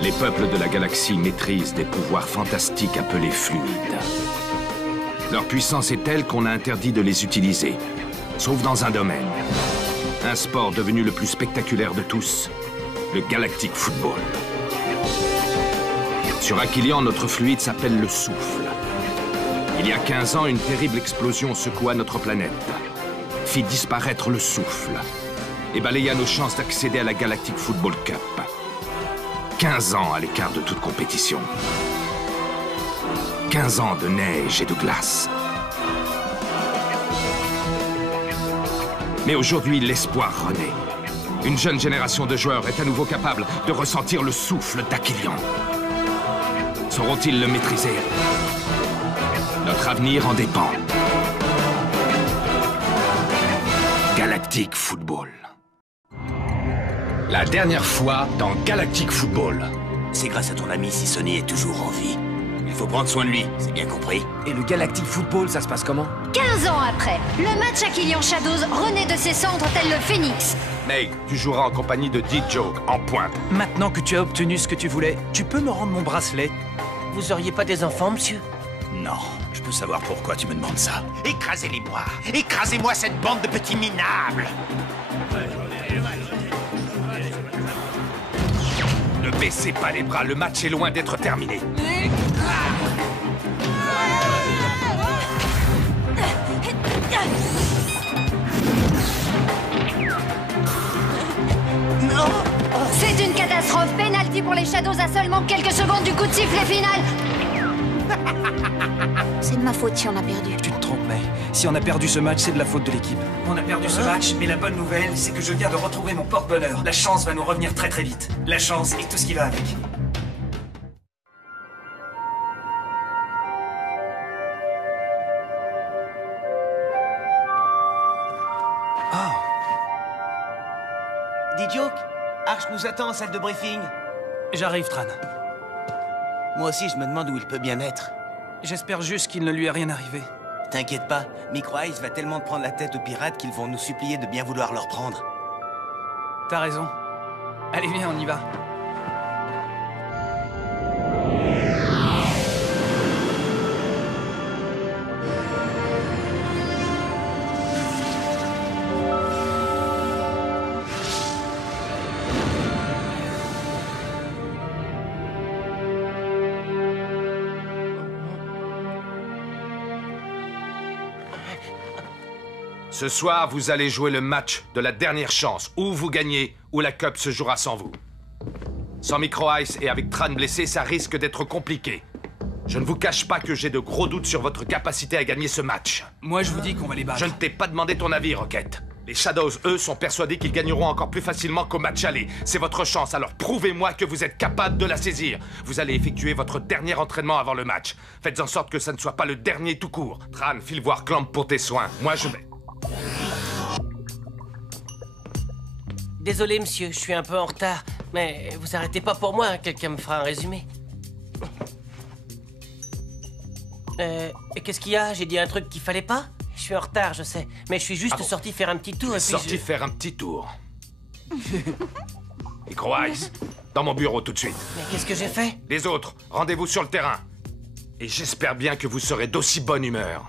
Les peuples de la galaxie maîtrisent des pouvoirs fantastiques appelés fluides. Leur puissance est telle qu'on a interdit de les utiliser, sauf dans un domaine. Un sport devenu le plus spectaculaire de tous, le Galactic Football. Sur Aquilion, notre fluide s'appelle le souffle. Il y a 15 ans, une terrible explosion secoua notre planète, fit disparaître le souffle et balaya nos chances d'accéder à la Galactic Football Cup. 15 ans à l'écart de toute compétition. 15 ans de neige et de glace. Mais aujourd'hui, l'espoir renaît. Une jeune génération de joueurs est à nouveau capable de ressentir le souffle d'Aquilion. Sauront-ils le maîtriser? Notre avenir en dépend. Galactic Football. La dernière fois dans Galactic Football. C'est grâce à ton ami si Sonny est toujours en vie. Il faut prendre soin de lui, c'est bien compris. Et le Galactic Football, ça se passe comment? 15 ans après, le match Aquilion Shadows renaît de ses cendres tel le phénix. Nate, tu joueras en compagnie de D-Joke, en pointe. Maintenant que tu as obtenu ce que tu voulais, tu peux me rendre mon bracelet? Vous auriez pas des enfants, monsieur? Non, je peux savoir pourquoi tu me demandes ça. Écrasez-les-moi! Écrasez-moi cette bande de petits minables! Ne baissez pas les bras, le match est loin d'être terminé. C'est une catastrophe. Penalty pour les Shadows à seulement quelques secondes du coup de sifflet final. C'est de ma faute si on a perdu. Tu te trompes, mais si on a perdu ce match, c'est de la faute de l'équipe. On a perdu ce match, mais la bonne nouvelle, c'est que je viens de retrouver mon porte-bonheur. La chance va nous revenir très très vite. La chance et tout ce qui va avec. D-Joke, Arch nous attend en salle de briefing. J'arrive, Tran. Moi aussi, je me demande où il peut bien être. J'espère juste qu'il ne lui est rien arrivé. T'inquiète pas, Micro-Ice va tellement te prendre la tête aux pirates qu'ils vont nous supplier de bien vouloir leur prendre. T'as raison. Allez, viens, on y va. Ce soir, vous allez jouer le match de la dernière chance. Ou vous gagnez, ou la Cup se jouera sans vous. Sans Micro-Ice et avec Tran blessé, ça risque d'être compliqué. Je ne vous cache pas que j'ai de gros doutes sur votre capacité à gagner ce match. Moi, je vous dis qu'on va les battre. Je ne t'ai pas demandé ton avis, Rocket. Les Shadows, eux, sont persuadés qu'ils gagneront encore plus facilement qu'au match aller. C'est votre chance, alors prouvez-moi que vous êtes capable de la saisir. Vous allez effectuer votre dernier entraînement avant le match. Faites en sorte que ça ne soit pas le dernier tout court. Tran, file voir Clamp pour tes soins. Moi, je vais... Désolé, monsieur, je suis un peu en retard. Mais vous arrêtez pas pour moi, hein, quelqu'un me fera un résumé. Qu'est-ce qu'il y a? J'ai dit un truc qu'il fallait pas? Je suis en retard, je sais. Mais je suis juste sorti faire un petit tour et puis Sorti faire un petit tour. Micro-Ice, dans mon bureau tout de suite. Mais qu'est-ce que j'ai fait? Les autres, rendez-vous sur le terrain. Et j'espère bien que vous serez d'aussi bonne humeur.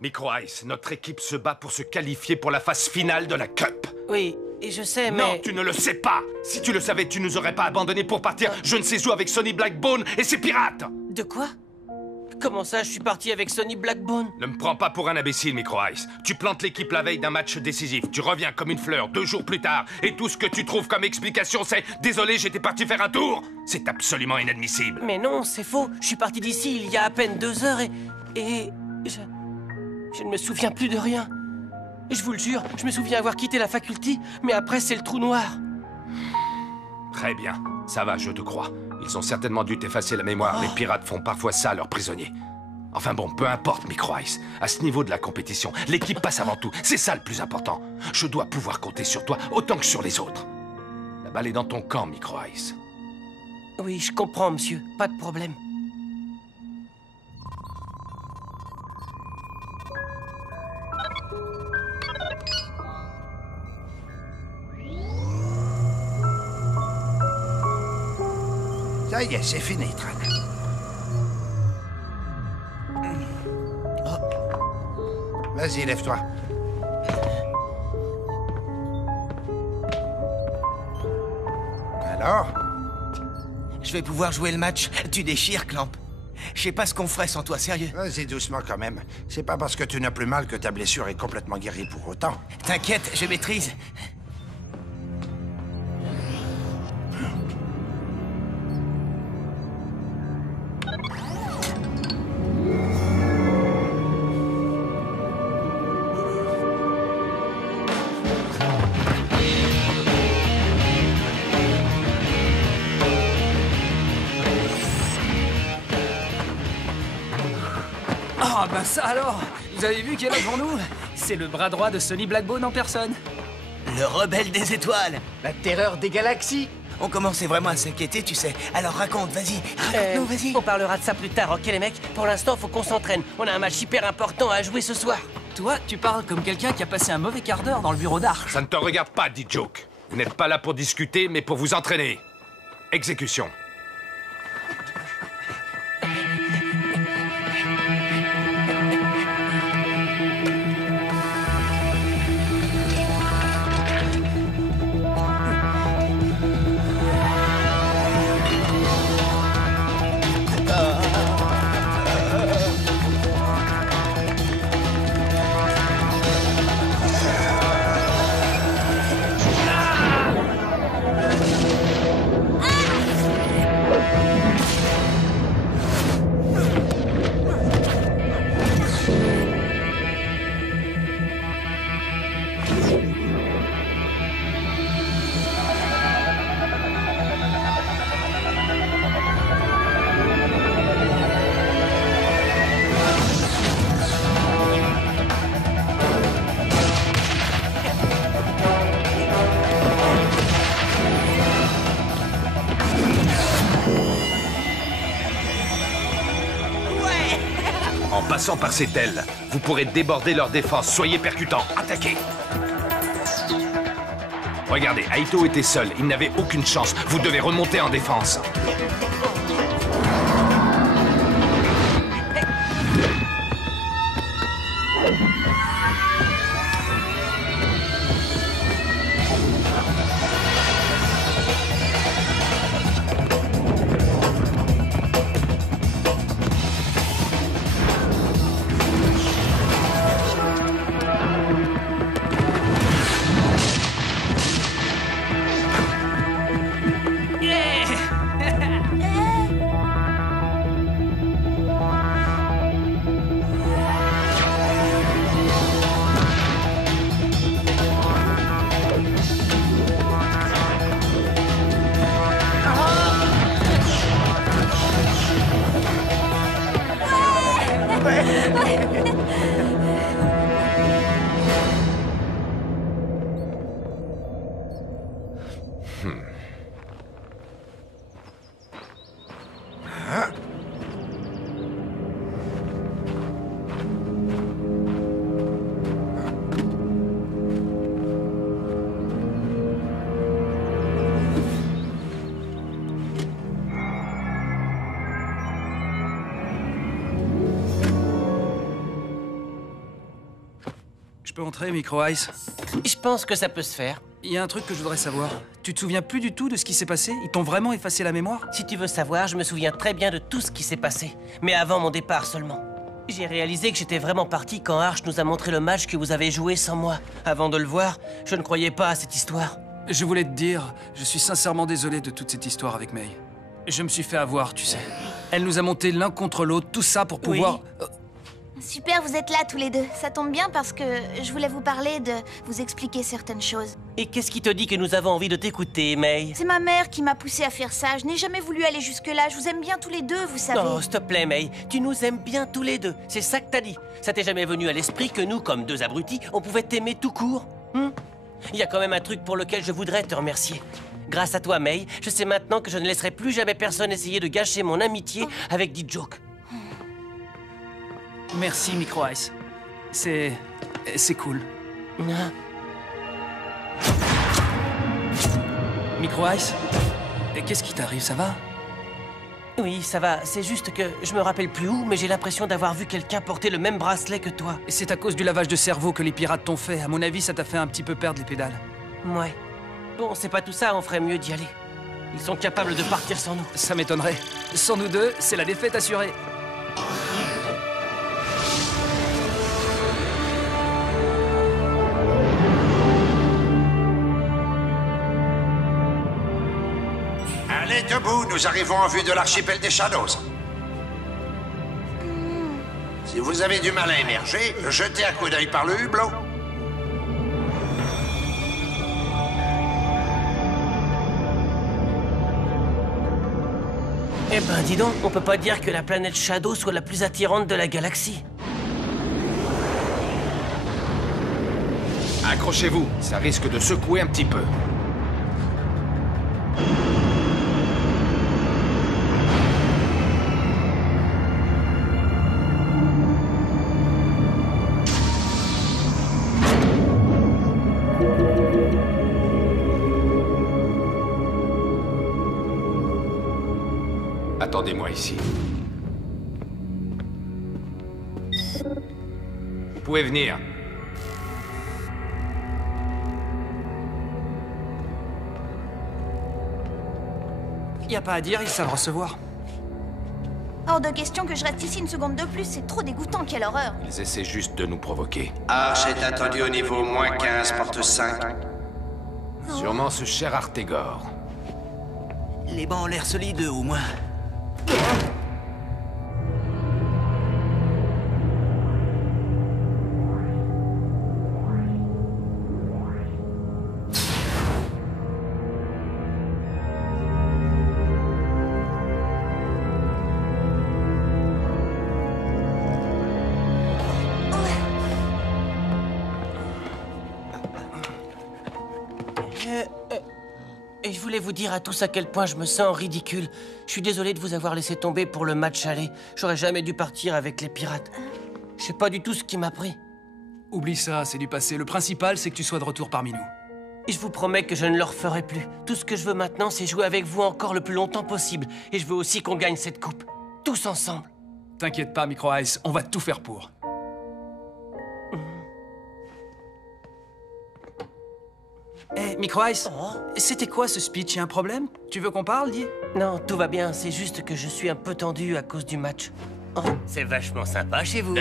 Micro-Ice, notre équipe se bat pour se qualifier pour la phase finale de la Cup. Oui, et je sais, mais... Non, tu ne le sais pas. Si tu le savais, tu nous aurais pas abandonnés pour partir je ne sais où avec Sonny Blackbone et ses pirates. De quoi? Comment ça, je suis parti avec Sonny Blackbone? Ne me prends pas pour un imbécile, Micro-Ice. Tu plantes l'équipe la veille d'un match décisif. Tu reviens comme une fleur 2 jours plus tard. Et tout ce que tu trouves comme explication, c'est « Désolé, j'étais parti faire un tour ». C'est absolument inadmissible. Mais non, c'est faux. Je suis parti d'ici il y a à peine 2 heures et... Je ne me souviens plus de rien. Je vous le jure, je me souviens avoir quitté la faculté, mais après c'est le trou noir. Très bien, ça va, je te crois. Ils ont certainement dû t'effacer la mémoire. Les pirates font parfois ça à leurs prisonniers. Enfin bon, peu importe, Micro-Ice. À ce niveau de la compétition, l'équipe passe avant tout. C'est ça le plus important. Je dois pouvoir compter sur toi autant que sur les autres. La balle est dans ton camp, Micro-Ice. Oui, je comprends, monsieur. Pas de problème. Ça y est, c'est fini, Tran. Vas-y, lève-toi. Alors? Je vais pouvoir jouer le match. Tu déchires, Clamp. Je sais pas ce qu'on ferait sans toi, sérieux. Vas-y doucement quand même. C'est pas parce que tu n'as plus mal que ta blessure est complètement guérie pour autant. T'inquiète, je maîtrise. Ah bah ça alors! Vous avez vu qui est là pour nous? C'est le bras droit de Sonny Blackbone en personne. Le rebelle des étoiles. La terreur des galaxies. On commençait vraiment à s'inquiéter, tu sais. Alors raconte, vas-y. Raconte-nous, vas-y. On parlera de ça plus tard, ok les mecs? Pour l'instant, faut qu'on s'entraîne. On a un match hyper important à jouer ce soir. Toi, tu parles comme quelqu'un qui a passé un mauvais quart d'heure dans le bureau d'art. Ça ne te regarde pas, dit Joke. Vous n'êtes pas là pour discuter, mais pour vous entraîner. Exécution. En passant par ces ailes, vous pourrez déborder leur défense. Soyez percutants. Attaquez. Regardez, Aito était seul. Il n'avait aucune chance. Vous devez remonter en défense. Je peux entrer, Micro Ice? Je pense que ça peut se faire. Il y a un truc que je voudrais savoir. Tu te souviens plus du tout de ce qui s'est passé? Ils t'ont vraiment effacé la mémoire? Si tu veux savoir, je me souviens très bien de tout ce qui s'est passé. Mais avant mon départ seulement. J'ai réalisé que j'étais vraiment parti quand Arch nous a montré le match que vous avez joué sans moi. Avant de le voir, je ne croyais pas à cette histoire. Je voulais te dire, je suis sincèrement désolé de toute cette histoire avec May. Je me suis fait avoir, tu sais. Elle nous a monté l'un contre l'autre, tout ça pour pouvoir... Oui. Super, vous êtes là tous les deux. Ça tombe bien parce que je voulais vous parler de... vous expliquer certaines choses. Et qu'est-ce qui te dit que nous avons envie de t'écouter, May? C'est ma mère qui m'a poussé à faire ça. Je n'ai jamais voulu aller jusque-là. Je vous aime bien tous les deux, vous savez. Non, s'il te plaît, May. Tu nous aimes bien tous les deux. C'est ça que t'as dit. Ça t'est jamais venu à l'esprit que nous, comme deux abrutis, on pouvait t'aimer tout court? Il y a quand même un truc pour lequel je voudrais te remercier. Grâce à toi, May, je sais maintenant que je ne laisserai plus jamais personne essayer de gâcher mon amitié avec D-Joke. Merci, Micro Ice. C'est cool. Hein? Micro Ice, qu'est-ce qui t'arrive, ça va? Oui, ça va. C'est juste que je me rappelle plus où, mais j'ai l'impression d'avoir vu quelqu'un porter le même bracelet que toi. Et c'est à cause du lavage de cerveau que les pirates t'ont fait. À mon avis, ça t'a fait un petit peu perdre les pédales. Ouais. Bon, c'est pas tout ça, on ferait mieux d'y aller. Ils sont capables de partir sans nous. Ça m'étonnerait. Sans nous deux, c'est la défaite assurée. Allez, debout, nous arrivons en vue de l'archipel des Shadows. Si vous avez du mal à émerger, jetez un coup d'œil par le hublot. Eh ben, dis donc, on peut pas dire que la planète Shadow soit la plus attirante de la galaxie. Accrochez-vous, ça risque de secouer un petit peu. Attendez-moi ici. Vous pouvez venir. Y a pas à dire, ils savent recevoir. Hors de question que je reste ici une seconde de plus, c'est trop dégoûtant, quelle horreur. Ils essaient juste de nous provoquer. Arch est attendu au niveau -15, porte 5. Sûrement ce cher Artegor. Les bancs ont l'air solides, au moins. Et je voulais vous dire à tous à quel point je me sens ridicule. Je suis désolé de vous avoir laissé tomber pour le match aller. J'aurais jamais dû partir avec les pirates. Je sais pas du tout ce qui m'a pris. Oublie ça, c'est du passé. Le principal, c'est que tu sois de retour parmi nous. Et je vous promets que je ne le referai plus. Tout ce que je veux maintenant, c'est jouer avec vous encore le plus longtemps possible. Et je veux aussi qu'on gagne cette coupe. Tous ensemble. T'inquiète pas, Micro Ice, on va tout faire pour. Eh, Micro Ice, c'était quoi ce speech? Y a un problème? Tu veux qu'on parle, dis? Non, tout va bien. C'est juste que je suis un peu tendu à cause du match. Oh, c'est vachement sympa chez vous.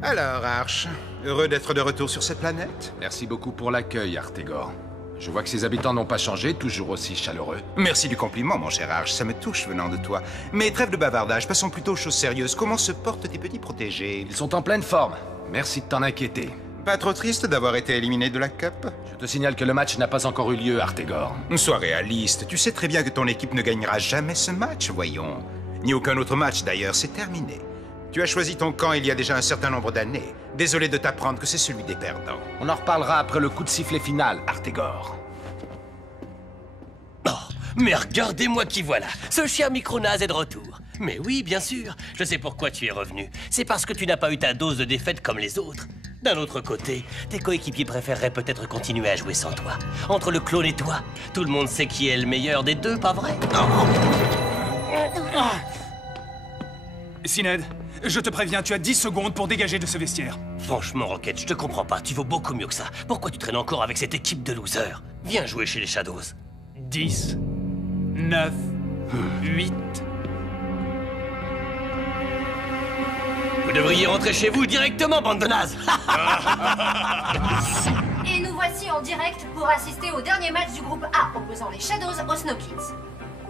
Alors, Arch, heureux d'être de retour sur cette planète? Merci beaucoup pour l'accueil, Artegor. Je vois que ses habitants n'ont pas changé, toujours aussi chaleureux. Merci du compliment, mon cher Arch, ça me touche venant de toi. Mais trêve de bavardage, passons plutôt aux choses sérieuses. Comment se portent tes petits protégés? Ils sont en pleine forme. Merci de t'en inquiéter. Pas trop triste d'avoir été éliminé de la Cup? Je te signale que le match n'a pas encore eu lieu, Artegor. Sois réaliste, tu sais très bien que ton équipe ne gagnera jamais ce match, voyons. Ni aucun autre match d'ailleurs, c'est terminé. Tu as choisi ton camp il y a déjà un certain nombre d'années. Désolé de t'apprendre que c'est celui des perdants. On en reparlera après le coup de sifflet final, Artegor. Oh, mais regardez-moi qui voilà. Ce chien Micronase est de retour. Mais oui, bien sûr. Je sais pourquoi tu es revenu. C'est parce que tu n'as pas eu ta dose de défaite comme les autres. D'un autre côté, tes coéquipiers préféreraient peut-être continuer à jouer sans toi. Entre le clone et toi, tout le monde sait qui est le meilleur des deux, pas vrai? Syned, je te préviens, tu as 10 secondes pour dégager de ce vestiaire. Franchement, Rocket, je te comprends pas. Tu vaux beaucoup mieux que ça. Pourquoi tu traînes encore avec cette équipe de losers? Viens jouer chez les Shadows. 10, 9, 8... Vous devriez rentrer chez vous directement, bande de nazes. Et nous voici en direct pour assister au dernier match du groupe A opposant les Shadows aux Snow Kids.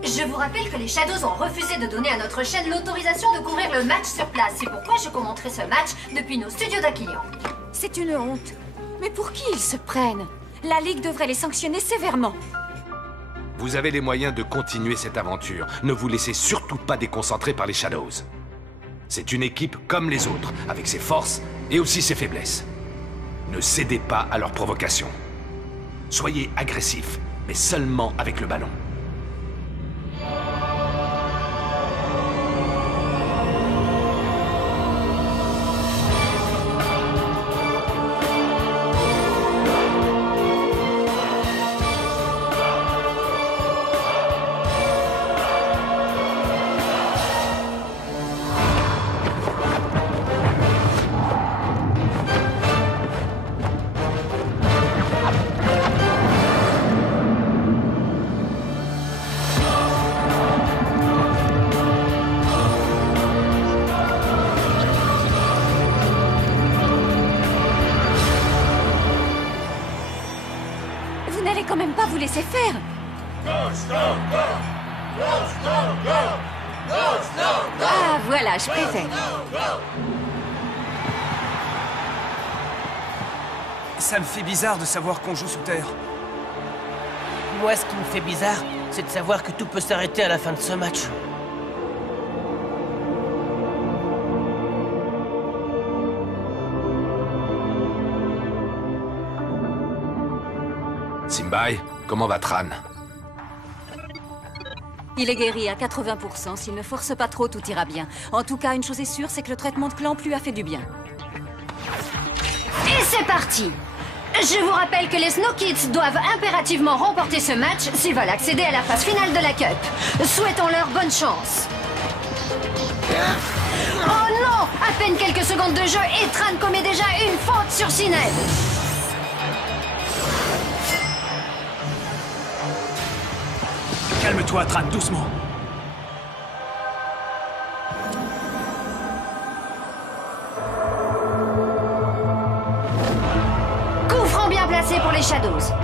Je vous rappelle que les Shadows ont refusé de donner à notre chaîne l'autorisation de couvrir le match sur place. C'est pourquoi je commenterai ce match depuis nos studios d'Aquilion. C'est une honte. Mais pour qui ils se prennent? La Ligue devrait les sanctionner sévèrement. Vous avez les moyens de continuer cette aventure. Ne vous laissez surtout pas déconcentrer par les Shadows. C'est une équipe comme les autres, avec ses forces et aussi ses faiblesses. Ne cédez pas à leurs provocations. Soyez agressifs, mais seulement avec le ballon. pourrez quand même pas vous laisser faire. Ah, voilà, je préfère. Ça me fait bizarre de savoir qu'on joue sous terre. Moi, ce qui me fait bizarre, c'est de savoir que tout peut s'arrêter à la fin de ce match. Simbai, comment va Tran? Il est guéri à 80%. S'il ne force pas trop, tout ira bien. En tout cas, une chose est sûre, c'est que le traitement de Clamp lui a fait du bien. Et c'est parti! Je vous rappelle que les Snow Kids doivent impérativement remporter ce match s'ils veulent accéder à la phase finale de la Cup. Souhaitons-leur bonne chance. Oh non! À peine quelques secondes de jeu et Tran commet déjà une faute sur Sinéad. Calme-toi, Tran, doucement. Coup franc bien placé pour les Shadows.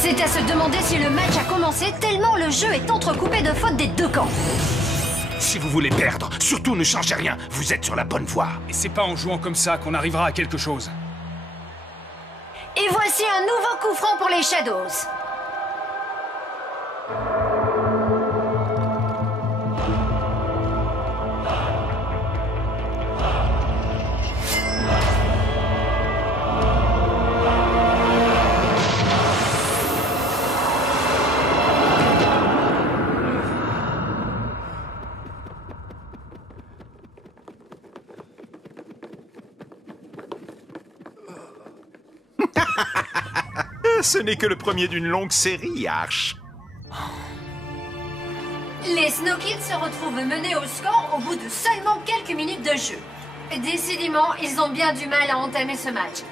C'est à se demander si le match a commencé tellement le jeu est entrecoupé de fautes des deux camps. Si vous voulez perdre, surtout ne changez rien. Vous êtes sur la bonne voie. Et c'est pas en jouant comme ça qu'on arrivera à quelque chose. Et voici un nouveau coup franc pour les Shadows. Ce n'est que le premier d'une longue série, Arch. Les Snow Kids se retrouvent menés au score au bout de seulement quelques minutes de jeu. Décidément, ils ont bien du mal à entamer ce match.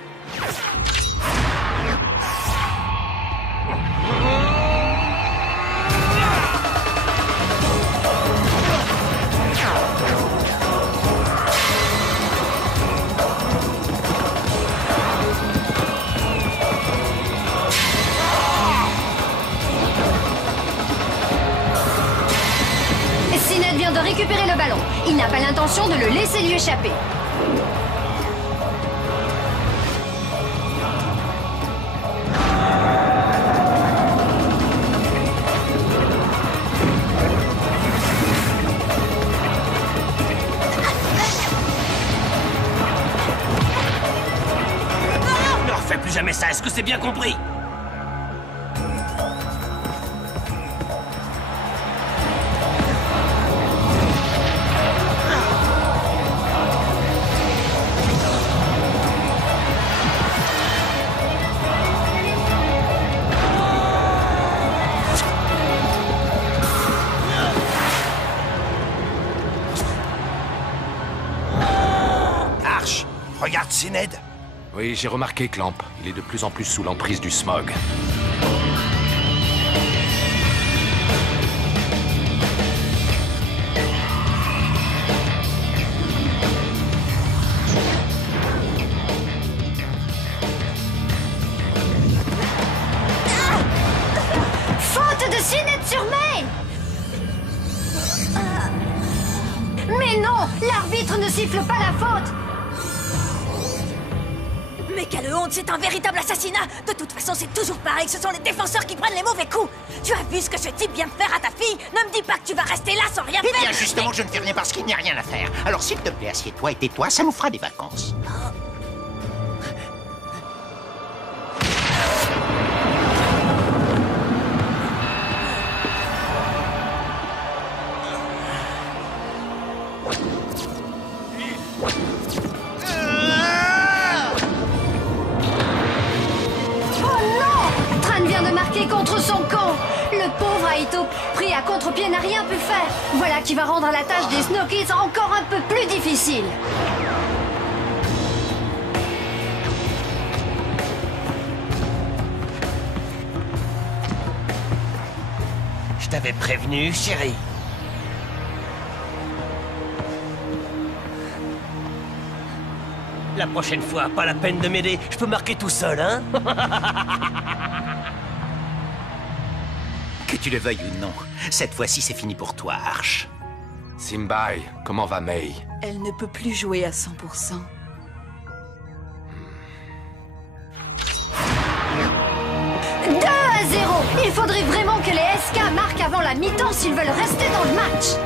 Sinéad vient de récupérer le ballon. Il n'a pas l'intention de le laisser lui échapper. Ne refais plus jamais ça, est-ce que c'est bien compris? Arch, regarde Sinéad. Oui, j'ai remarqué Clamp. Il est de plus en plus sous l'emprise du smog. Faute de Sinéad sur May! Mais non! L'arbitre ne siffle pas la faute! Mais quelle honte, c'est un véritable assassinat! De toute façon, c'est toujours pareil, ce sont les défenseurs qui prennent les mauvais coups! Tu as vu ce que ce type vient de faire à ta fille? Ne me dis pas que tu vas rester là sans rien Eh faire! bien, justement, je ne fais rien parce qu'il n'y a rien à faire. Alors, s'il te plaît, assieds-toi et tais-toi, ça nous fera des vacances. Octo, pris à contre-pied, n'a rien pu faire. Voilà qui va rendre la tâche des Snow Kids encore un peu plus difficile. Je t'avais prévenu, chérie. La prochaine fois, pas la peine de m'aider. Je peux marquer tout seul, hein? Que tu le veuilles ou non, cette fois-ci c'est fini pour toi, Arch. Simbai, comment va May? Elle ne peut plus jouer à 100%. 2-0. Il faudrait vraiment que les SK marquent avant la mi-temps s'ils veulent rester dans le match.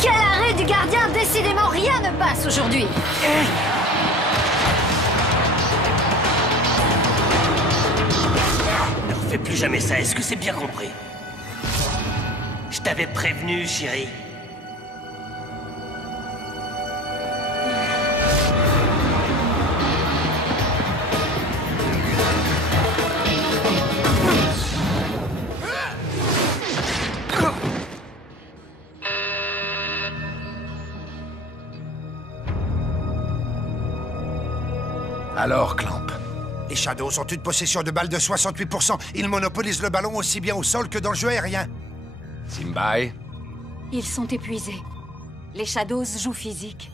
Quel arrêt du gardien! Décidément, rien ne passe aujourd'hui. Ne refais plus jamais ça, est-ce que c'est bien compris? Je t'avais prévenu, chérie. Alors, Clamp? Les Shadows ont une possession de balle de 68%. Ils monopolisent le ballon aussi bien au sol que dans le jeu aérien. Simbai? Ils sont épuisés. Les Shadows jouent physique.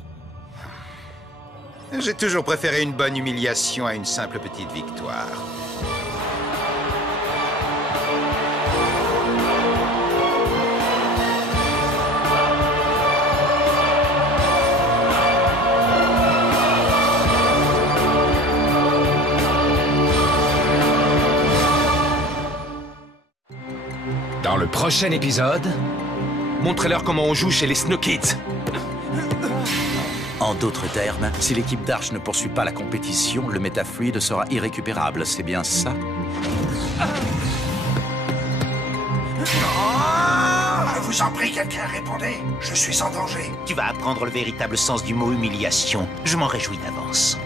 J'ai toujours préféré une bonne humiliation à une simple petite victoire. Dans le prochain épisode, montrez-leur comment on joue chez les Snow Kids. En d'autres termes, si l'équipe d'Arch ne poursuit pas la compétition, le métafluide sera irrécupérable, c'est bien ça? Je vous en prie, quelqu'un répondez. Je suis en danger. Tu vas apprendre le véritable sens du mot humiliation. Je m'en réjouis d'avance.